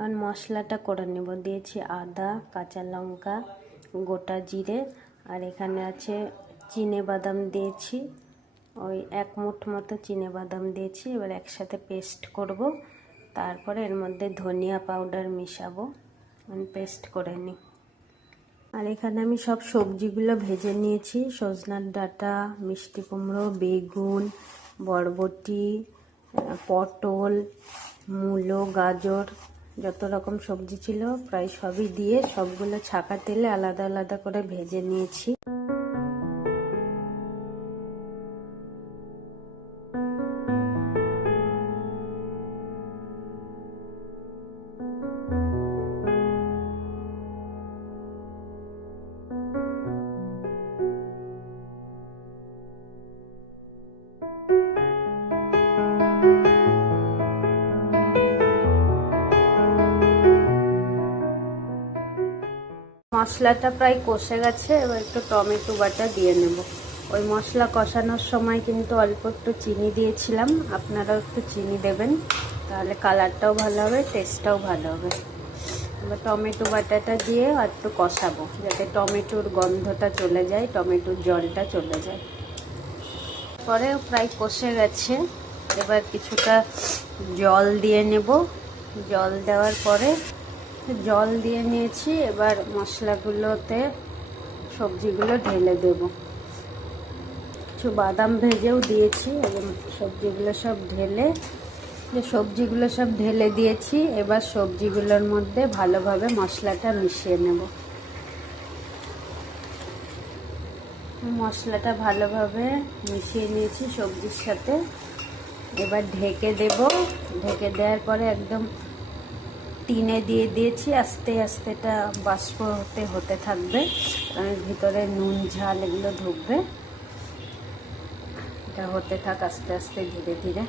এখন মশলাটা করে নেব। দিয়েছি আদা, কাঁচা লঙ্কা, গোটা জিরে, আর এখানে আছে চিনেবাদাম দিয়েছি, ওই 1 মুঠ মতো চিনেবাদাম দিয়েছি। এবার একসাথে পেস্ট করব, তারপরে এর মধ্যে ধনিয়া পাউডার মিশাবো, পেস্ট করে নিই। আর এখানে আমি সব সবজিগুলো ভেজে নিয়েছি। সজনার ডাঁটা, মিষ্টি কুমড়ো, বেগুন, বরবটি, পটল, মূলো, গাজর, যত রকম সবজি ছিল প্রায় সবই দিয়ে সবগুলো ছাকা তেলে আলাদা আলাদা করে ভেজে নিয়েছি। মশলাটা প্রায় কষে গেছে, এবার একটু টমেটো বাটা দিয়ে নেব। ওই মশলা কষানোর সময় কিন্তু অল্প একটু চিনি দিয়েছিলাম, আপনারাও একটু চিনি দেবেন, তাহলে কালারটাও ভালো হবে, টেস্টটাও ভালো হবে। এবার টমেটো বাটাটা দিয়ে একটু কষাবো, যাতে টমেটোর গন্ধটা চলে যায়, টমেটোর জলটা চলে যায়। পরে প্রায় কষে গেছে, এবার কিছুটা জল দিয়ে নেব। জল দেওয়ার পরে জল দিয়ে নিয়েছি, এবার মশলাগুলোতে সবজিগুলো ঢেলে দেব। কিছু বাদাম ভেজেও দিয়েছি, এবং সবজিগুলো সব ঢেলে দিয়েছি। এবার সবজিগুলোর মধ্যে ভালোভাবে মশলাটা মিশিয়ে নেব। মশলাটা ভালোভাবে মিশিয়ে নিয়েছি সবজির সাথে। এবার ঢেকে দেব। ঢেকে দেওয়ার পরে একদম টিনে দিয়ে দিয়েছি, আস্তে আস্তে এটা বাষ্প হতে থাকবে, কারণ ভিতরে নুন ঝাল এগুলো ঢুকবে। এটা হতে থাক আস্তে আস্তে, ধীরে ধীরে।